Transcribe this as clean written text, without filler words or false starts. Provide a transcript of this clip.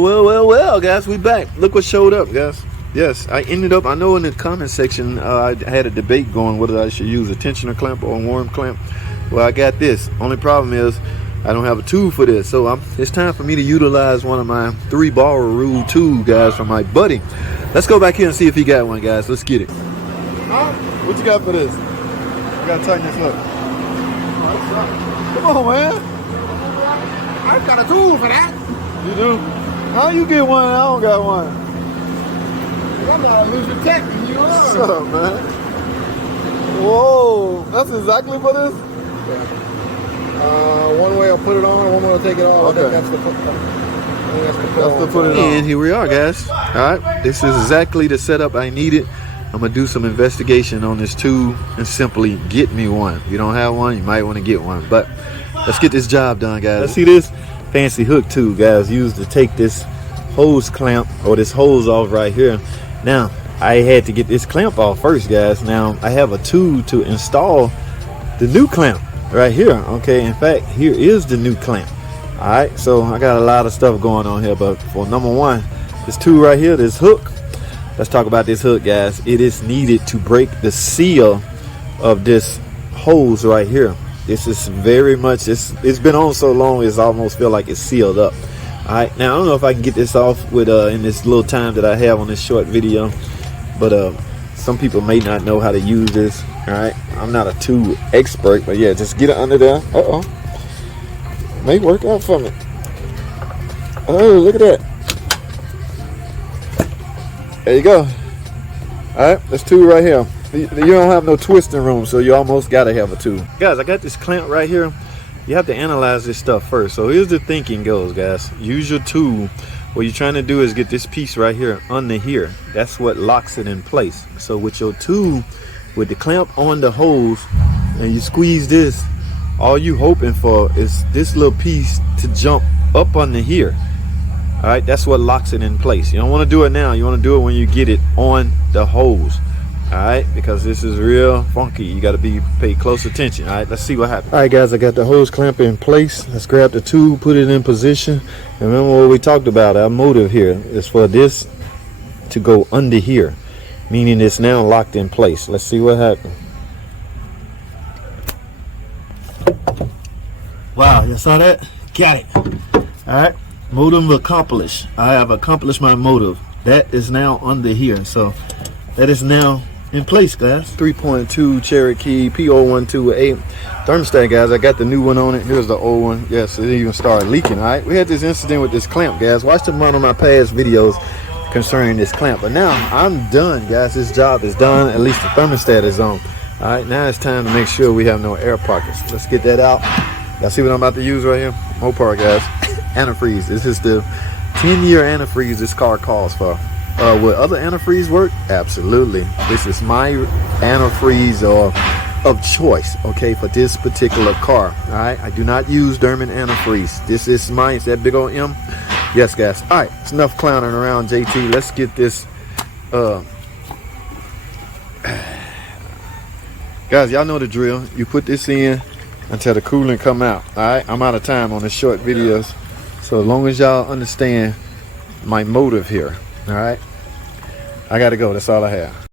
Well, guys, we back. Look what showed up, guys. Yes, I ended up, I know in the comment section, I had a debate going whether I should use a tensioner clamp or a worm clamp. Well, I got this. Only problem is I don't have a tool for this. So it's time for me to utilize one of my 3-bar rule tools, guys, from my buddy. Let's go back here and see if he got one, guys. Let's get it. What you got for this? I gotta tighten this up. Come on, man. I've got a tool for that. You do? How you get one and I don't got one? I'm not losing tech and you are. Shut up, man. Whoa, that's exactly for this? Yeah. One way I'll put it on, one way I'll take it off. Okay. I think that's the put it on. And here we are, guys. All right, this is exactly the setup I needed. I'm gonna do some investigation on this tool and simply get me one. If you don't have one, you might want to get one. But let's get this job done, guys. Let's see this fancy hook tool, guys, used to take this hose clamp or this hose off right here. Now I had to get this clamp off first, guys. Now I have a tool to install the new clamp right here. Okay, in fact, here is the new clamp. All right, so I got a lot of stuff going on here, but for number one, this tool right here, this hook, let's talk about this hook, guys. It is needed to break the seal of this hose right here. This is very much, it's been on so long, it's almost feel like it's sealed up. All right, now I don't know if I can get this off with in this little time that I have on this short video, but some people may not know how to use this. All right, I'm not a tool expert, but yeah, just get it under there. May work out for me. Oh, look at that. There you go. All right, this tool right here. You don't have no twisting room, so you almost gotta have a tool. Guys, I got this clamp right here. You have to analyze this stuff first. So here's the thinking goes, guys. Use your tool. What you're trying to do is get this piece right here under here. That's what locks it in place. So with your tool, with the clamp on the hose, and you squeeze this, all you hoping for is this little piece to jump up under here. All right, that's what locks it in place. You don't want to do it now. You want to do it when you get it on the hose. All right, because this is real funky. You got to pay close attention. All right, let's see what happens. All right, guys, I got the hose clamp in place. Let's grab the tool, put it in position. And remember what we talked about. Our motive here is for this to go under here, meaning it's now locked in place. Let's see what happens. Wow, you saw that? Got it. All right, motive accomplished. I have accomplished my motive. That is now under here. So that is now in place, guys. 3.2 Cherokee P0128 thermostat, guys. I got the new one on it. Here's the old one. Yes, it even started leaking. All right, we had this incident with this clamp, guys. Watch one of my past videos concerning this clamp. But now I'm done, guys. This job is done. At least the thermostat is on. All right, now it's time to make sure we have no air pockets. Let's get that out. Y'all see what I'm about to use right here? Mopar, guys. Antifreeze. This is the 10-year antifreeze this car calls for. Would other antifreeze work? Absolutely. This is my antifreeze of choice, okay, for this particular car. All right, I do not use German antifreeze. This is mine. It's that big old M. Yes, guys. All right, it's enough clowning around, JT. Let's get this. Guys, y'all know the drill. You put this in until the coolant come out. All right, I'm out of time on the short videos. So as long as y'all understand my motive here. All right, I gotta go. That's all I have.